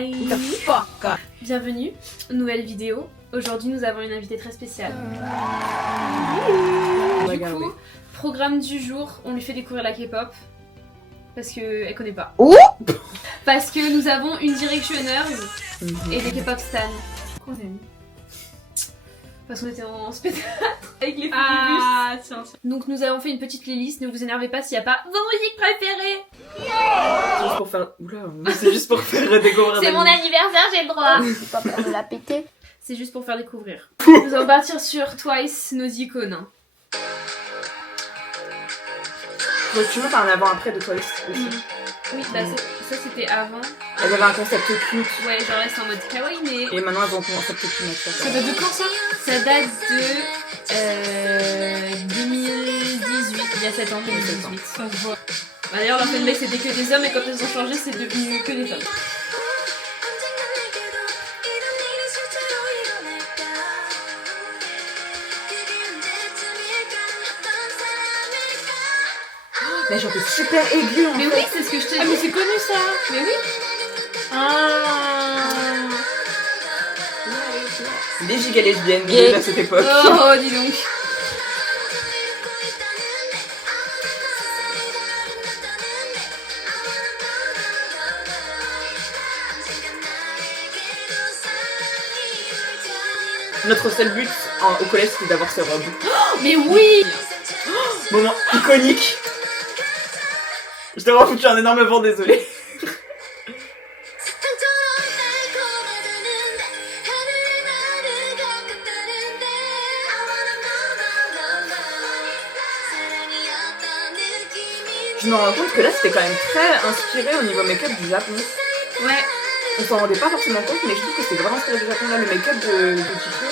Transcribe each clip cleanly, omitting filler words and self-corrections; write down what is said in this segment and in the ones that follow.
Hi! Bienvenue, nouvelle vidéo. Aujourd'hui nous avons une invitée très spéciale. Du coup, programme du jour, on lui fait découvrir la K-pop. Parce qu'elle connaît pas. Oh parce que nous avons une Directioners et des K-pop stans. Qu'on aime. Parce qu'on était en spectacle avec les tiens. Donc nous avons fait une petite playlist, ne vous énervez pas s'il n'y a pas vos musiques préférées. C'est juste pour faire... Oula, c'est juste pour faire découvrir... C'est mon anniversaire, j'ai le droit. C'est pas peur de la péter. C'est juste pour faire découvrir. Nous allons partir sur Twice, nos icônes. Donc tu vois, t'as un avant-après de Twice aussi. Oui, bah ça c'était avant. Elles avaient un concept cute. Ouais, genre là c'est en mode kawaii, mais... Et maintenant elles ont un concept cute. Ça date de quand ça? Ça date de 2018, il y a 7 ans, 2018. Ça se voit. Bah, d'ailleurs leur fanbase c'était que des hommes et quand ils ont changé c'est devenu que des femmes. Mais elle chantait super aiguë en Mais fait. oui, c'est ce que je te dis. Ah mais c'est connu ça. Mais oui. Des giga lesbiennes déjà à cette époque. Oh, dis donc. Notre seul but au collège c'était d'avoir ses robes. Mais oui. Moment iconique. Je t'ai vraiment foutu un énorme vent, désolé. Je me rends compte que là c'était quand même très inspiré au niveau make-up du Japon. Ouais. On s'en rendait pas forcément compte, mais je trouve que c'est vraiment inspiré du Japon là, le make-up de Chico.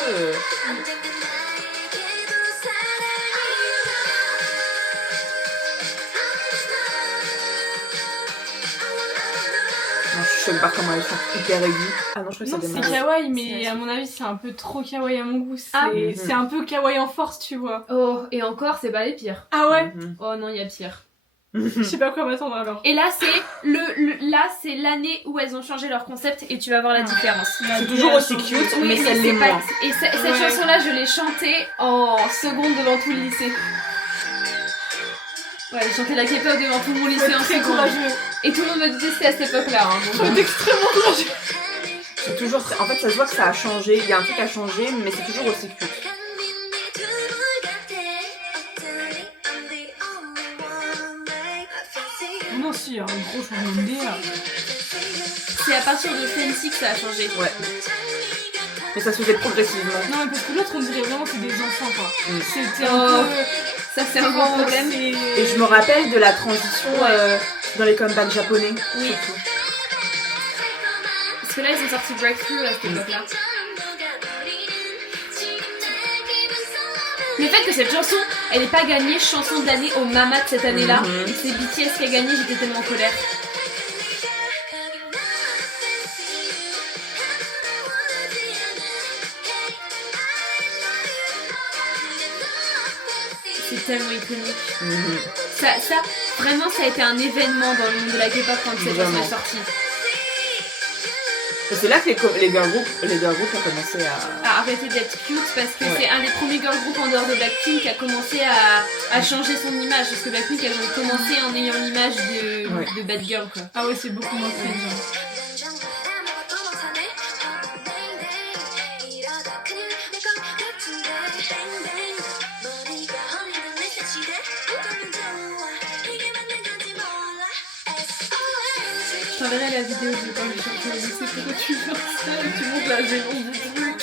Non, je suis choquée par comment elle chante hyper aiguë. Ah non, je crois que Non, ça c'est démarre. kawaii, mais à mon avis, c'est un peu trop kawaii à mon goût. Ah. C'est un peu kawaii en force, tu vois. Oh, et encore, c'est pas les pires. Ah ouais? Oh non, il y a pire. Je sais pas quoi m'attendre alors. Et là, c'est c'est l'année où elles ont changé leur concept et tu vas voir la différence. C'est toujours aussi cute, mais ça l'est c'est pas... moins. Et cette Ouais. chanson-là, je l'ai chantée en seconde devant tout le lycée. Ouais, j'ai chanté la K-pop devant tout mon Faut lycée être en très seconde. courageux. Et tout le monde me détestait à cette époque-là. Hein, Faut être extrêmement courageux. C'est toujours très... En fait, ça se voit que ça a changé. Il y a un truc à changer, mais c'est toujours aussi cute. Non, si, il y a un gros changement de DA. C'est à partir de Fancy que ça a changé. Ouais. Mais ça se fait progressivement. Non, mais parce que l'autre, on dirait vraiment que c'est des enfants, quoi. C'était Oh. un peu... Ça, c'est un grand problème. Et je me rappelle de la transition dans les comebacks japonais. Oui. Surtout. Parce que là, ils ont sorti Breakthrough à cette époque-là. Le fait que cette chanson, elle n'ait pas gagné chanson de l'année au Mama de cette année-là, et que c'est BTS qui a gagné, j'étais tellement en colère. C'est tellement iconique. Ça, vraiment, ça a été un événement dans le monde de la K-pop quand cette chanson Vraiment. est sortie. Et c'est là que les girl groups ont commencé à... Arrêter d'être cute parce que Ouais. c'est un des premiers girl groups en dehors de Blackpink qui a commencé à changer son image. Parce que Blackpink, elles ont commencé en ayant l'image de bad girl, quoi. Ah ouais, c'est beaucoup moins cringe. Je t'enverrai la vidéo de quand j'ai chanté au lycée. Pourquoi tu fais ça et tu montres la gênance du truc.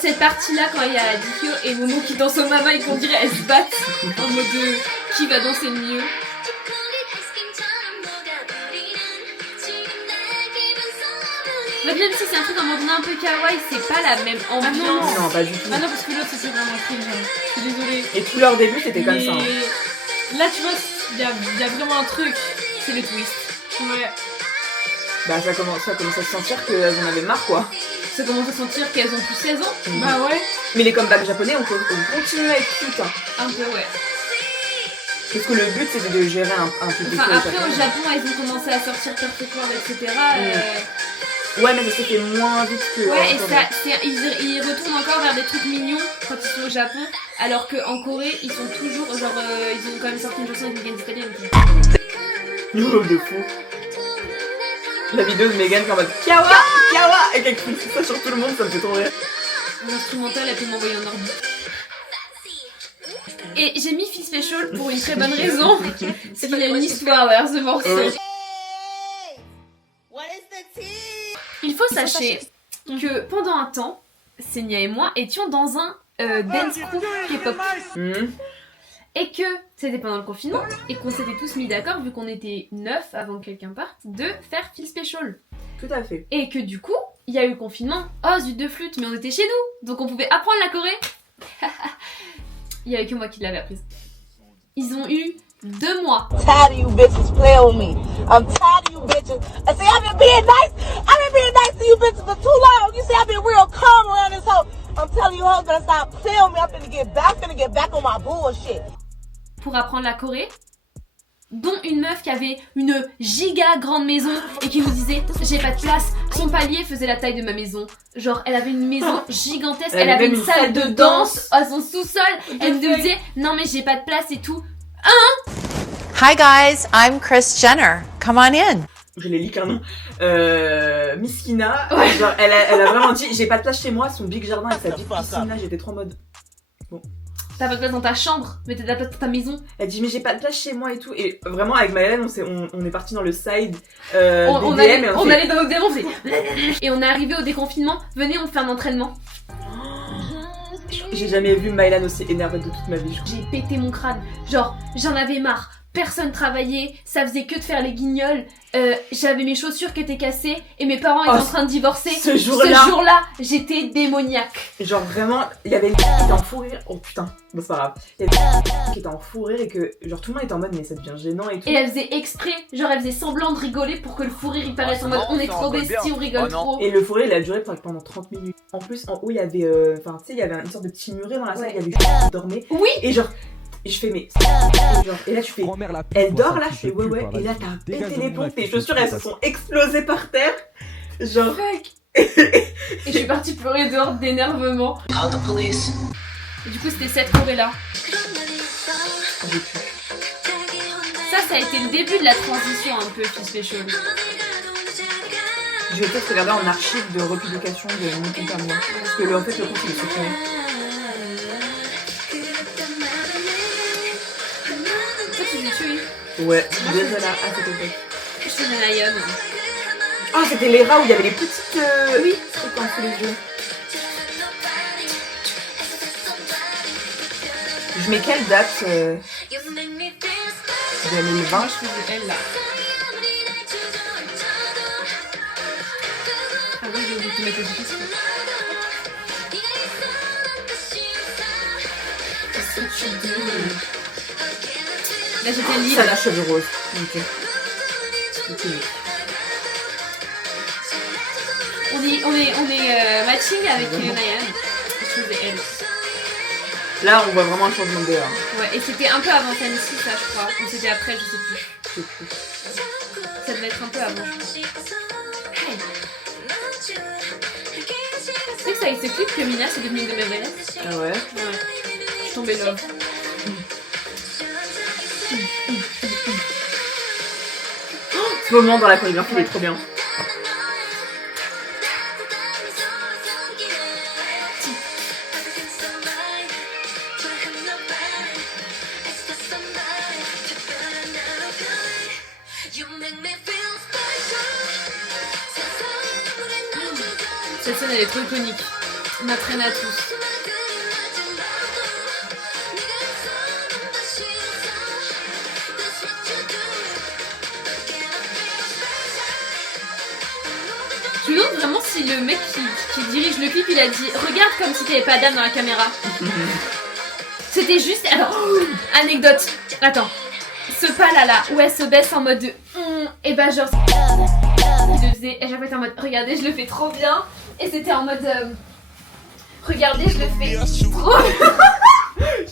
Cette partie-là, quand il y a Dikyo et Momo qui dansent au Mama et qu'on dirait elles se battent en mode qui va danser le mieux. Mais même si c'est un truc en mode un peu kawaii, c'est pas la même ambiance. Non, pas du tout. Ah non, parce que l'autre, c'était vraiment cringe. Je suis désolée. Et tout leur début, c'était comme Mais ça. Hein. là, tu vois, il y a vraiment un truc. C'est le twist. Ouais. Bah ça commence à se sentir qu'elles en avaient marre, quoi. Ça commence à sentir qu'elles ont plus 16 ans. Bah ouais. Mais les comebacks japonais ont continué à être cute. Hein. Un peu, ouais. Parce que le but c'était de gérer un public. Enfin, après au Japon, ils ont commencé à sortir Perfect World, etc. Ouais, mais ça s'est fait moins vite que. Ouais, et ils retournent encore vers des trucs mignons quand ils sont au Japon, alors qu'en Corée, ils sont toujours genre. Ils ont quand même sorti une chanson avec Megan Thee Stallion. Yo, de fou. La vidéo de Megan qui est en mode Kawa Kawa et qu'elle crie ça sur tout le monde, ça me fait trop rire. L'instrumental, elle peut m'envoyer en ordi. Et j'ai mis Feel Special pour une très bonne raison. C'est qu'il y a une histoire derrière ce morceau. Il faut sachez que pendant un temps, Senia et moi étions dans un dance group K-pop. Et que c'était pendant le confinement et qu'on s'était tous mis d'accord, vu qu'on était 9 avant que quelqu'un parte, de faire Feel Special. Tout à fait. Et que du coup, il y a eu le confinement. Oh, zut de flûte, mais on était chez nous, donc on pouvait apprendre la Corée. Il y avait que moi qui l'avais apprise. Ils ont eu 2 mois. I'm tired of you bitches playing with me. I'm tired of you bitches. I say I've been being nice to you bitches for too long. You say I've been real calm around this hoe. I'm telling you hoes gonna stop playing with me. I'm finna get back on my bullshit. Pour apprendre la Corée, dont une meuf qui avait une giga grande maison et qui nous disait j'ai pas de place. Son palier faisait la taille de ma maison. Genre elle avait une maison gigantesque, elle avait une salle de danse à son sous-sol. Elle nous disait non mais j'ai pas de place et tout. Hi guys, I'm Kris Jenner. Come on in. Je l'ai lu qu'un nom. Miskina, genre, elle a vraiment dit j'ai pas de place chez moi, son big jardin et sa big piscine là, j'étais trop en mode. T'as pas de place dans ta chambre, mais t'as de la place dans ta maison. Elle dit mais j'ai pas de place chez moi et tout. Et vraiment avec Maëlène on est parti dans le side On des DM et allait dans nos DM, on faisait et on est arrivé au déconfinement. Venez, on fait un entraînement. J'ai jamais vu Maëlène aussi énervée de toute ma vie. J'ai pété mon crâne. Genre, j'en avais marre. Personne travaillait, ça faisait que de faire les guignols. J'avais mes chaussures qui étaient cassées et mes parents étaient en train de divorcer. Ce jour-là, j'étais démoniaque. Genre vraiment, il y avait une qui était en fou rire. Oh putain, bon c'est pas grave. Il y avait une qui était en fou rire et que genre tout le monde était en mode mais ça devient gênant et tout. Et elle faisait exprès, genre elle faisait semblant de rigoler pour que le fou rire il paraisse en mode on est trop besties, on rigole trop. Et le fou rire il a duré pendant 30 minutes. En plus en haut il y avait, enfin tu sais il y avait une sorte de petit muret dans la salle, il y avait qui dormait. Oui. Et genre je fais mais genre, et là tu fais elle dort là, je fais ouais et là t'as pété les plombs, tes chaussures elles se sont explosées par terre. Genre fuck. Et je suis partie pleurer dehors d'énervement. Et du coup c'était cette Corée là. Ça a été le début de la transition un peu Feel Special. Je vais peut-être regarder en archive de republication de mon compte à moi. Parce que en fait le compte il est supprimé. Toi tu l'as tué. Ouais, déjà là, à cette époque. Je faisais Nayeon. Ah, c'était les rats où il y avait les petites oui, trucs en sous les yeux. Je mets quelle date 2020. Je faisais elle là. Ah oui, j'ai oublié de te mettre les épices. Là j'étais libre. Ça, la cheveux rose. Ok. On est matching avec Nayeon. Je faisais elle. Là, on voit vraiment un changement de DA. Ouais, et c'était un peu avant Tennessee, ça, je crois. Ou c'était après, je sais plus. Ça devait être un peu avant, je crois. Hey. Tu sais que c'est avec ce clip que Mina s'est devenue une de mes vraies. Ah ouais? Ouais. Je suis tombée love. Ce moment dans la chorégraphie, il est trop bien. Cette scène, elle est trop iconique. On a traîné à tous. Je me demande vraiment si le mec qui dirige le clip, il a dit « Regarde comme si t'avais pas d'âme dans la caméra. » C'était juste... Alors, anecdote. Attends. Ce pas là, où elle se baisse en mode de... et ben genre... Il le faisait, et chaque fois était en mode « Regardez, je le fais trop bien. » Et c'était en mode... Regardez, je le fais trop bien.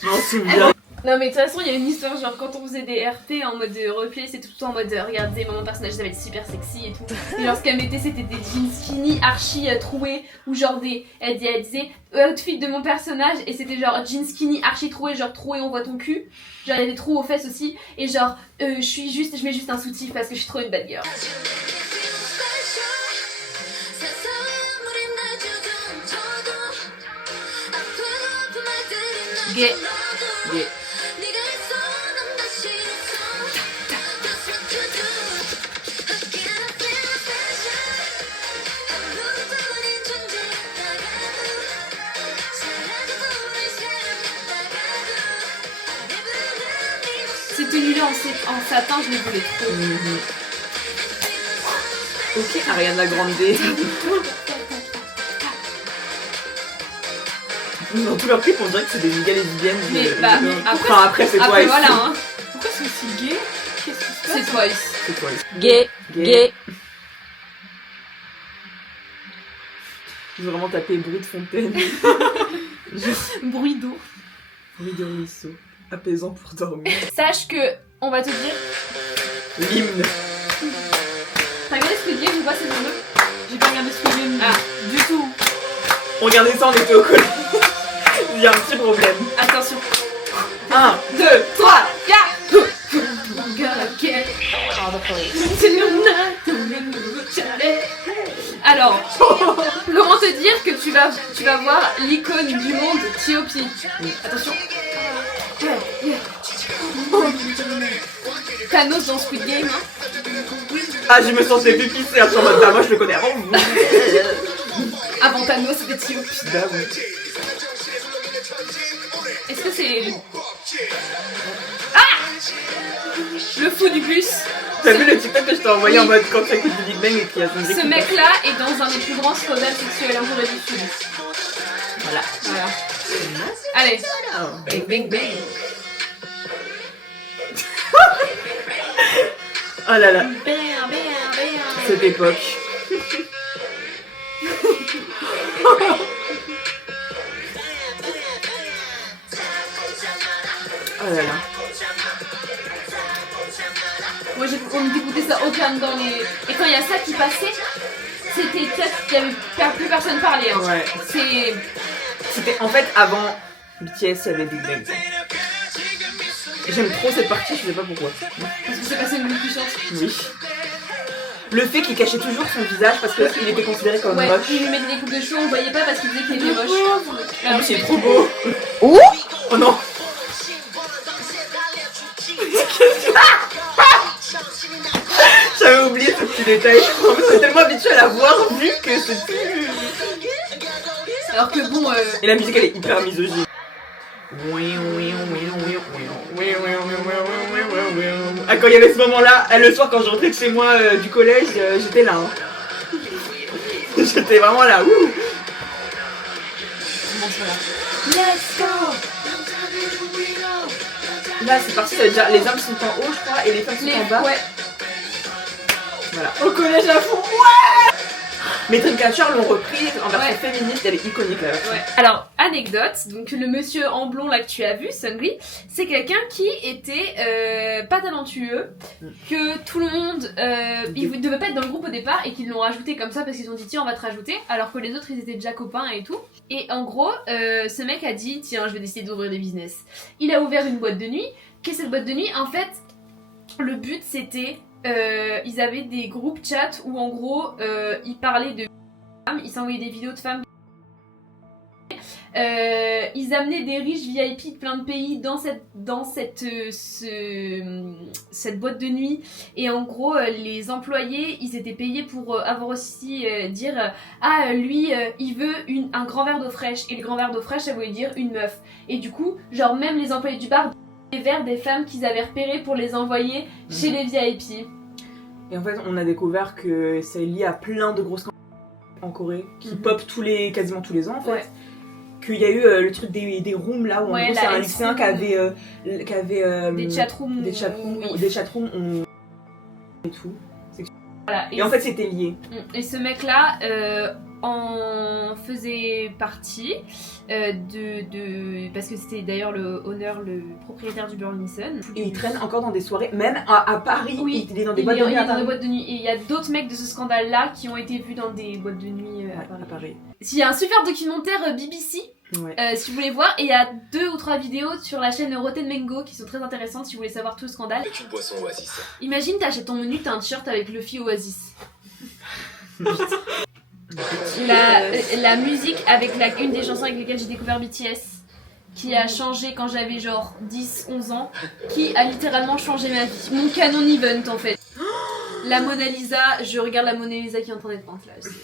Je m'en souviens. Non mais de toute façon il y a une histoire genre quand on faisait des RP en mode roleplay c'est tout le temps en mode regardez mon personnage ça va être super sexy et tout. Et genre ce qu'elle mettait c'était des jeans skinny archi troués ou genre elle disait outfit de mon personnage et c'était genre jeans skinny archi troués genre troué on voit ton cul. Genre il y a des trous aux fesses aussi et genre je mets juste un soutif parce que je suis trop une bad girl. Gay. Yeah. Ces tenues-là en satin, je les voulais trop. Ok, Ariana Grande. Dans tous leurs clips, on dirait que c'est des méga lesbiennes. Mais après, enfin, après c'est Twice. Après voilà hein. Pourquoi c'est aussi gay? Qu'est-ce qui se passe? C'est Twice. C'est Twice. Gay. J'ai vraiment tapé bruit de fontaine. Bruit d'eau. Bruit de ruisseau. Apaisant pour dormir. Sache que, on va te dire, L'hymne. t'as regardé Squid Game ou pas saison 2? J'ai pas regardé Squid Game du tout. Regardez ça, on était au collège. Il y a un petit problème. Attention. 1, 2, 3, 4. Alors, comment te dire que tu vas voir l'icône du monde T.O.P. Attention. Thanos dans Squid Game. Hein. Ah, je me sentais plus pissée. Sur mode, bah, moi je le connais avant vous. Avant Thanos, c'était T.O.P. Bah oui. Est-ce que c'est... Ah, le fou du bus. T'as vu le TikTok que je t'ai envoyé en mode quand tu écoutes du Big Bang et qu'il y a son Ce mec-là est dans un des plus grands scandales sexuels en Corée du Sud. Voilà. Allez. Bang, bang, bang. Oh là là. Cette époque. Oh là là. Moi on écoutait ça aucun dans les... Et quand il y a ça qui passait, c'était peut-être qu'il y avait plus personne parlait. Hein. Ouais. C'était en fait avant BTS, il y avait Big Bang. J'aime trop cette partie, je sais pas pourquoi. Parce que c'est passé une puissance. Oui. Le fait qu'il cachait toujours son visage parce qu'il était considéré comme ouais, moche. il lui mettait des coupes de cheveux, on voyait pas parce qu'il disait qu'il était moche. En plus, il est trop beau. Oh non. J'avais oublié ce petit détail. En plus, j'étais tellement habituée à la voir vu que c'est plus... Alors que bon... Et la musique, elle est hyper misogyne. Ah, quand il y avait ce moment-là, le soir quand je rentrais de chez moi du collège, j'étais là. Hein. J'étais vraiment là. Ouh. Let's go. Là, c'est parti, ça veut dire les hommes sont en haut, je crois, et les femmes sont en bas. Ouais. Voilà. Au collège à fond. Ouais. Mais Dreamcatcher l'ont repris en version féministe, elle est iconique la version. Ouais. Alors, anecdote, donc le monsieur en blond là que tu as vu, Sungri, c'est quelqu'un qui était pas talentueux, que tout le monde, il devait pas être dans le groupe au départ et qu'ils l'ont rajouté comme ça parce qu'ils ont dit tiens on va te rajouter, alors que les autres ils étaient déjà copains et tout. Et en gros, ce mec a dit tiens je vais décider d'ouvrir des business. Il a ouvert une boîte de nuit. Qu'est-ce que cette boîte de nuit? En fait, le but c'était... ils avaient des groupes chat où en gros ils parlaient de femmes, ils s'envoyaient des vidéos de femmes, ils amenaient des riches VIP de plein de pays dans cette boîte de nuit et en gros les employés ils étaient payés pour avoir aussi dire ah lui il veut un grand verre d'eau fraîche et le grand verre d'eau fraîche ça voulait dire une meuf et du coup genre même les employés du bar des verres des femmes qu'ils avaient repérées pour les envoyer chez les VIP. Et en fait, on a découvert que c'est lié à plein de grosses campagnes en Corée qui pop quasiment tous les ans en fait. Ouais. Qu'il y a eu le truc des rooms là où en gros c'est un lycéen qui avait des chatrooms et tout. Voilà. Et en fait, c'était lié. Et ce mec-là en faisait partie parce que c'était d'ailleurs le propriétaire du Burning Sun. Et il traîne encore dans des soirées, même à Paris. Oui, il est dans des il boîtes de nuit est à dans des Paris. boîtes de nuit. Et il y a d'autres mecs de ce scandale-là qui ont été vus dans des boîtes de nuit Ouais, à Paris. Il y a un super documentaire BBC. Ouais. Si vous voulez voir, et il y a 2 ou 3 vidéos sur la chaîne Rotten Mango qui sont très intéressantes si vous voulez savoir tout le scandale. C'est une boisson Oasis. Imagine, t'achètes ton menu, t'as un t-shirt avec Luffy Oasis. la musique avec une des chansons avec lesquelles j'ai découvert BTS, qui a changé quand j'avais genre 10-11 ans, qui a littéralement changé ma vie. Mon canon event en fait. La Mona Lisa, je regarde la Mona Lisa qui est en train d'être peinte là. C'est le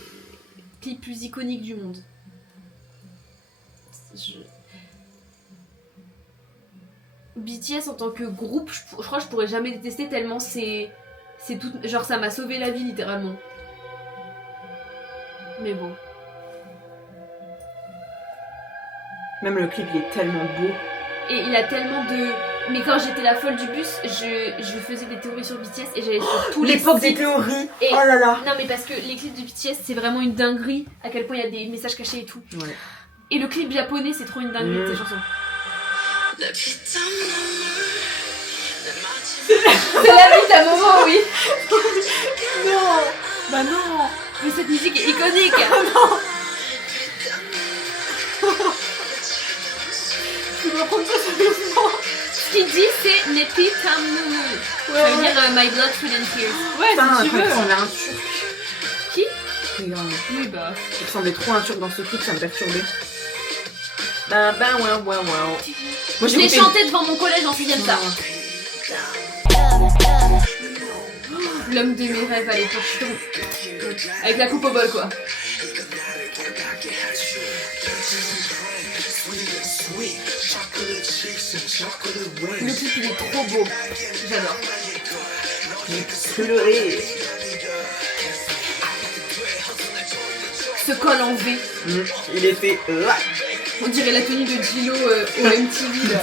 clip plus iconique du monde. BTS en tant que groupe, je crois que je pourrais jamais détester tellement c'est tout, genre ça m'a sauvé la vie littéralement. Mais bon. Même le clip, il est tellement beau. Et il a tellement de... Mais quand j'étais la folle du bus, je faisais des théories sur BTS et j'allais sur tous les L'époque des sites. théories. Et- Oh là là. Non mais parce que les clips de BTS c'est vraiment une dinguerie, à quel point il y a des messages cachés et tout. Ouais. Et le clip japonais c'est trop une dinguerie de ces chansons. C'est la vie d'un moment, oui. Non. Bah non. Mais cette musique est iconique. Tu dois prendre ça sérieusement. Ce qu'il dit c'est Nepi Tamu. Ça veut dire My Blood, Food and Tears. Ouais, Putain, si tu veux. on a un turc. Qui? Regarde. Oui bah. Il ressemblait trop à un turc dans ce clip, ça me perturbait. Bah ouais. Moi Je l'ai j'écoutais- chanté devant mon collège en 6ème ça. L'homme de mes rêves à l'époque. Avec la coupe au bol quoi. Le clip il est trop beau. J'adore. Pleurer. Ce col en V. Il était là. On dirait la tenue de Gino au MTV là.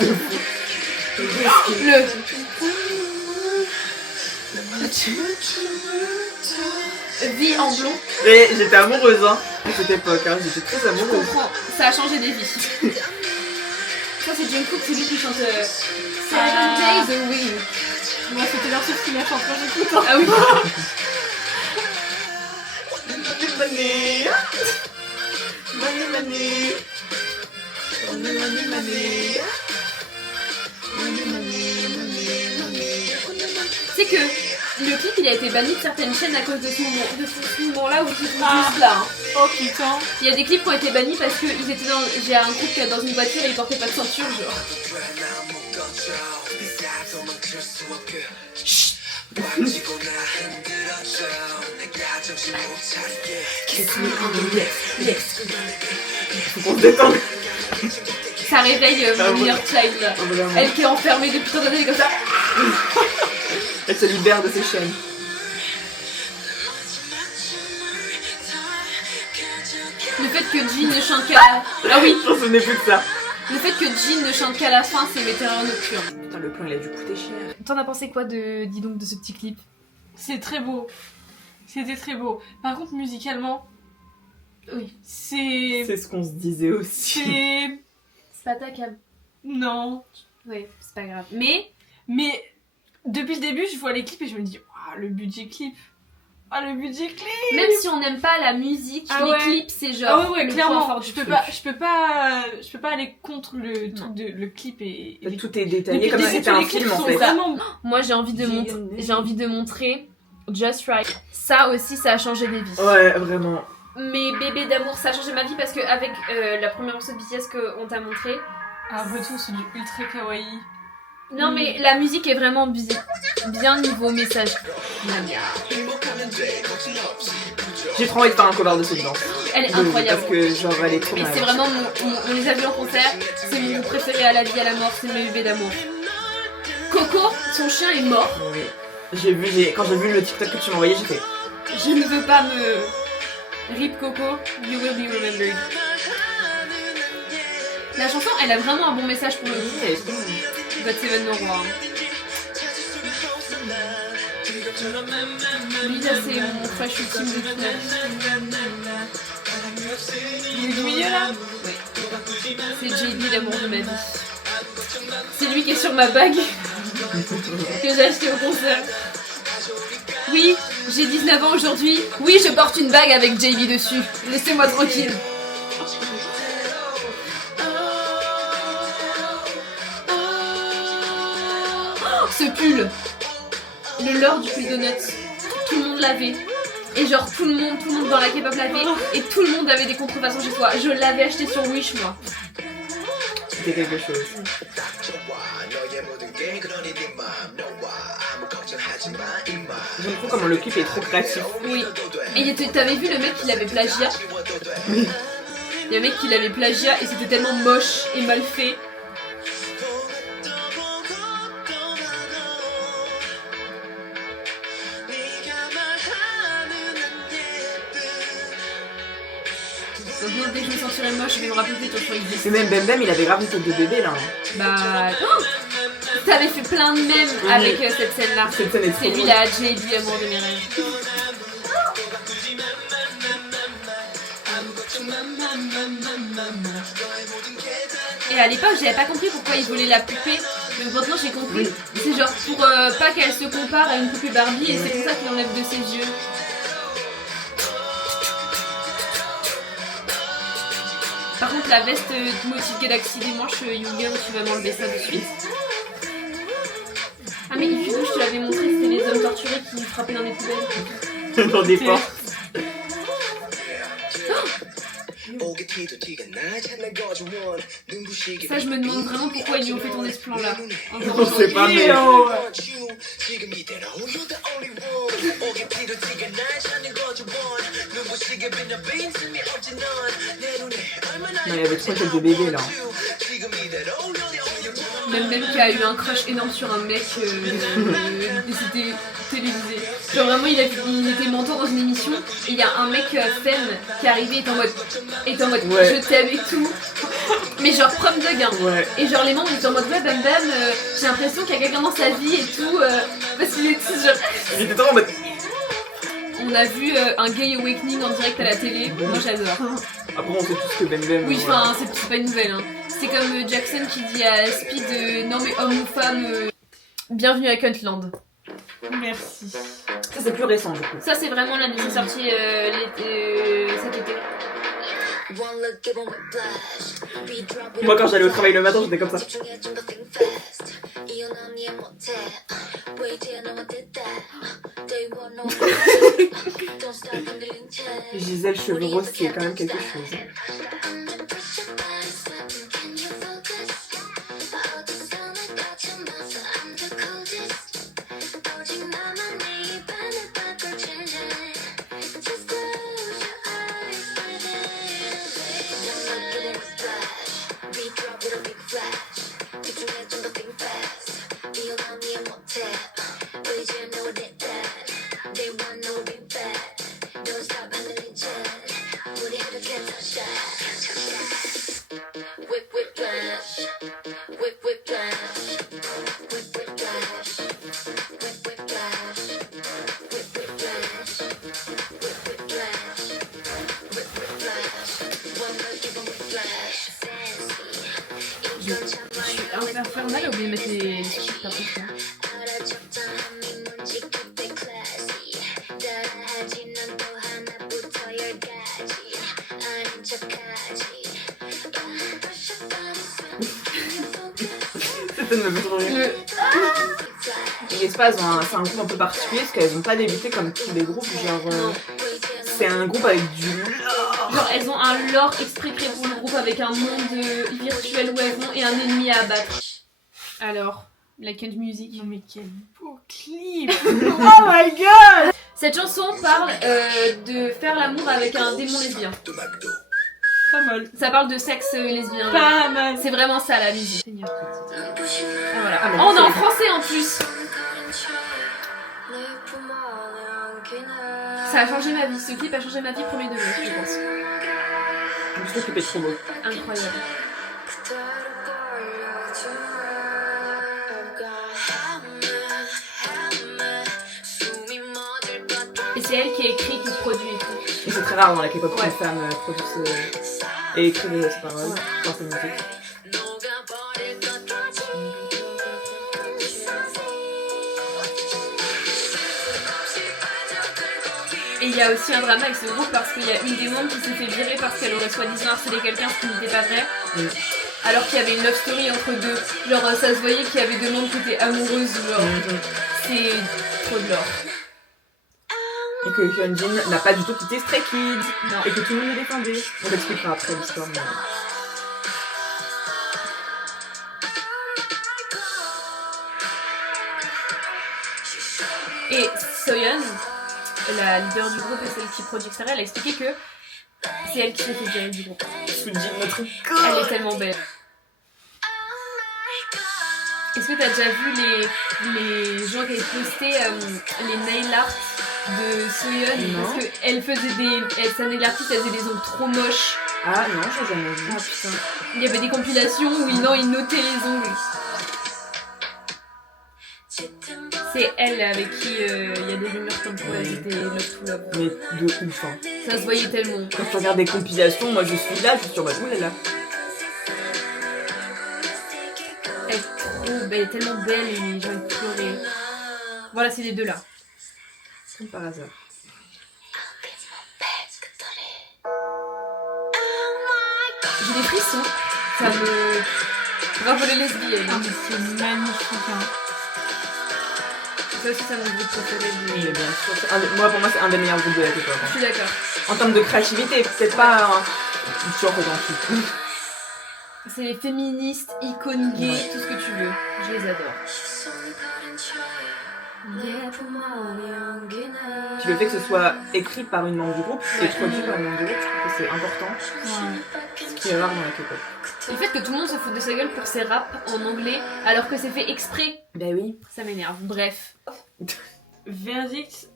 Le. Vie en blond. Et j'étais amoureuse hein, à cette époque, hein. J'étais très Je amoureuse. comprends. Ça a changé des vies. Ça c'est Jungkook, c'est lui qui chante Seven Days a Week. Moi, c'était leur seul qui m'a chanté quand j'écoute. Hein. Ah oui. C'est que le clip il a été banni de certaines chaînes à cause de ce moment-là où ils font juste là. Hein. Oh putain. Il y a des clips qui ont été bannis parce que ils étaient dans. J'ai un groupe qui est dans une voiture et ils portaient pas de ceinture, genre. Faut qu'on se détende. Ça réveille mon inner child là. Vraiment. Elle qui est enfermée depuis tant d'années comme ça. Elle se libère de ses chaînes. Le fait que Jin ne chante qu'à la... Ah oui. Je m'en souvenais plus de ça. Le fait que Jin ne chante qu'à la fin, c'est mes terreurs nocturnes. Putain, le plan il a dû coûter cher. T'en as pensé quoi de, dis donc, de ce petit clip? C'est très beau. C'était très beau. Par contre, musicalement, Oui. c'est... C'est ce qu'on se disait aussi. C'est... C'est pas ta cam. Non. Oui, c'est pas grave. Mais Mais depuis le début, je vois les clips et je me dis, waouh, le budget clip. Ah, le budget clip. même si on n'aime pas la musique, Ah les ouais. clips c'est genre Ah ouais, le point clairement. fort du Je peux truc. pas aller contre le truc de le clip et les Tout est détaillé comme les si clips, c'était un les clips film en sont fait. vraiment... Moi j'ai envie de montrer Just Right. Ça aussi ça a changé des vies. Ouais, vraiment. Mais Bébé d'amour ça a changé ma vie parce que avec la première morceau de BTS qu'on t'a montré. Un retour sur du ultra kawaii. Non mais la musique est vraiment bien niveau message. J'ai trop envie de faire un cover de cette danse. Elle est incroyable. Parce que genre elle est trop Mais mal. c'est vraiment on les a vus en concert, c'est mon préféré à la vie, à la mort, c'est mes bébés d'amour. Coco, son chien est mort. Oui. Quand j'ai vu le TikTok que tu m'as envoyé, j'ai fait. Je ne veux pas me... Rip Coco, you will be remembered. La chanson, elle a vraiment un bon message pour le coup. God Seven no roi. Lui, là, c'est mon fresh ultime de toute la vie. Du milieu là? Oui. C'est JB, l'amour de ma vie. C'est lui qui est sur ma bague que j'ai acheté au concert. Oui, j'ai 19 ans aujourd'hui. Oui, je porte une bague avec JB dessus. Laissez-moi tranquille. Oh, ce pull. Le leurre du pull Donuts. Tout le monde l'avait. Et genre tout le monde dans la K-pop l'avait. Et tout le monde avait des contrefaçons chez soi. Je l'avais acheté sur Wish, moi. C'était quelque chose. J'aime trop comment le clip est trop créatif. Oui. Et t'avais vu le mec qui l'avait plagiat? Oui. Il y a un mec qui l'avait plagiat et c'était tellement moche et mal fait. Donc moi, dès que je me sentirais moche, je vais me rappeler de ton choix. Et même Bem Bem, il avait grave une tête de bébé là. Bah... Oh, t'avais fait plein de mèmes avec cette scène-là. Cette scène est trop C'est lui drôle. là, JB, amour de mes rêves. Et à l'époque, j'avais pas compris pourquoi il volait la poupée. Mais maintenant, j'ai compris. C'est genre pour pas qu'elle se compare à une poupée Barbie et c'est pour ça qu'il enlève de ses yeux. Par contre, la veste motif Galaxy des manches, Youngirl, tu vas m'enlever ça de suite. Ah mais Ifudo, je te l'avais montré, c'était les hommes torturés qui frappaient dans les poubelles. Dans des portes. Ça, je me demande vraiment pourquoi ils lui ont fait tourner ce plan-là. On sait pas, mais... Non, il y avait trop de tête de bébé là. Même qui a eu un crush énorme sur un mec et c'était télévisé. Genre vraiment il était mentor dans une émission et il y a un mec femme qui est arrivé et est en mode Ouais. je t'aime et tout. Mais genre prom dog hein. Ouais. Et genre les membres ils étaient en mode ouais Bam Bam j'ai l'impression qu'il y a quelqu'un dans sa vie et tout parce qu'il est genre... Il était trop en mode... On a vu un gay awakening en direct à la télé. Moi j'adore. Après on sait tous que Bem Bem... Oui, enfin, c'est pas une nouvelle. Hein. C'est comme Jackson qui dit à Speed non mais homme ou femme, bienvenue à Cuntland. Merci. Ça c'est plus récent du coup. Ça, c'est vraiment l'année, c'est sorti cet été. Moi quand j'allais au travail le matin j'étais comme ça. Gisèle cheveux roses c'est quand même quelque chose. Je suis infernale à oublier de mettre les scripts par contre. Cette scène me fait trop rire. Et Espace, c'est un groupe un peu particulier parce qu'elles n'ont pas débuté comme tous les groupes. Genre, c'est un groupe avec du lore. Genre, elles ont un lore exprès créé pour le groupe avec un monde virtuel où elles vont et un ennemi à abattre. Alors, la Kent Music. Non mais quel beau clip. Oh my god. Cette chanson parle de faire l'amour avec un démon lesbien. Pas mal. Ça parle de sexe lesbien. Pas mal. C'est vraiment ça la musique. Ah, voilà. Ah, mais Oh, on est en c'est- français en plus. Ça a changé ma vie. Ce clip a changé ma vie premier degré, je pense. Je trouve qu'il est trop beau. Incroyable. c'est elle qui a écrit, qui produit et tout. Et c'est très rare dans la K-pop Ouais. qu'une femme produise et écrive ses paroles dans sa musique. Et il y a aussi un drama avec ce groupe parce qu'il y a une des membres qui s'est fait virer parce qu'elle aurait soi-disant harcelé quelqu'un, ce qui n'était pas vrai. Alors qu'il y avait une love story entre deux. Genre ça se voyait qu'il y avait deux membres qui étaient amoureuses. Genre c'est trop de l'or. Et que Hyunjin n'a pas du tout quitté Stray Kids. Non. Et que tout le monde le défendait. On t'expliquera après l'histoire. Mais... Et Soyeon, la leader du groupe et celle qui produit etc., elle a expliqué que c'est elle qui s'est fait virer du groupe. Suji, notre Elle est tellement belle. Est-ce que t'as déjà vu les gens qui avaient posté les nail art de Soyeon? Non. Parce qu'elle faisait sa nail artiste, elle faisait des ongles trop moches. Ah non, j'ai jamais vu. Ah putain. Il y avait des compilations où ils notaient les ongles. C'est elle avec qui il y a des rumeurs comme quoi elle était love to love. Mais de ouf, hein. Ça se voyait tellement. Quand tu regardes des compilations, moi je suis là, je suis sur ma boule là. Elle est trop belle, elle est tellement belle et j'ai envie de pleurer. Voilà, c'est les deux là. Comme par hasard. J'ai des frissons. Ça me... Bravo les lesbiennes. Ah, mais c'est magnifique, hein. Ça aussi, c'est mon groupe préféré Oui, du... bien sûr. Moi, pour moi, c'est un des meilleurs groupes de la K-pop. Je Hein. suis d'accord. En termes de créativité, peut-être pas un... Je suis en fait en dessous. C'est les féministes, icônes gays, Ouais. tout ce que tu veux. Je les adore. Puis le fait que ce soit écrit par une membre du groupe et Ouais. produit par une membre du groupe, je trouve que c'est important. Ce qui est rare dans la K-pop. Le fait que tout le monde se fout de sa gueule pour ses raps en anglais alors que c'est fait exprès, Ben oui. ça m'énerve. Bref. Verdict.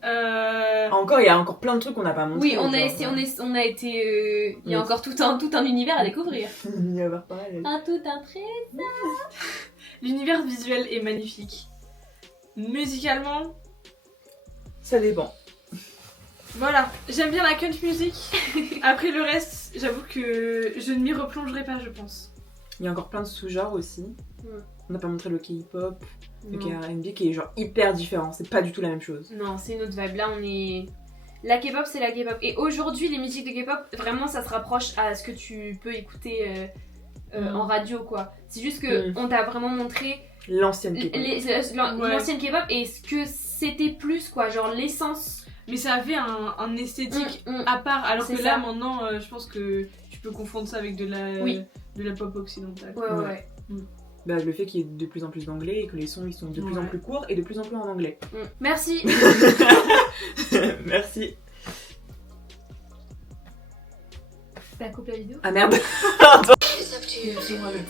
Encore, il y a encore plein de trucs qu'on n'a pas montré. Oui, on a été... Il y a Oui. encore tout un univers à découvrir. Il y a pas mal. Tout un trait. L'univers visuel est magnifique. Musicalement, Ça dépend. voilà, j'aime bien la country music. Après le reste, j'avoue que je ne m'y replongerai pas, je pense. Il y a encore plein de sous-genres aussi. Ouais. On n'a pas montré le K-pop, le Non. K-R&B qui est genre hyper différent. C'est pas du tout la même chose. Non, c'est une autre vibe. Là, on est... La K-pop, c'est la K-pop. Et aujourd'hui, les musiques de K-pop, vraiment, ça se rapproche à ce que tu peux écouter en radio, quoi. C'est juste que on t'a vraiment montré L'ancienne K-pop. l'ancienne K-pop et ce que c'était plus, quoi. Genre l'essence. Mais ça avait un esthétique à part, alors C'est que là ça. maintenant, je pense que tu peux confondre ça avec de la pop occidentale. Ouais. Bah, le fait qu'il y ait de plus en plus d'anglais et que les sons ils sont de plus en plus courts et de plus en plus en anglais. Merci. Merci. T'as coupé la vidéo? Ah merde.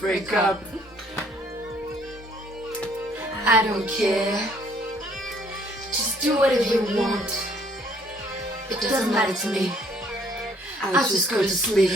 Break up. I don't care. Just do whatever you want. It doesn't matter to me. I just go to sleep.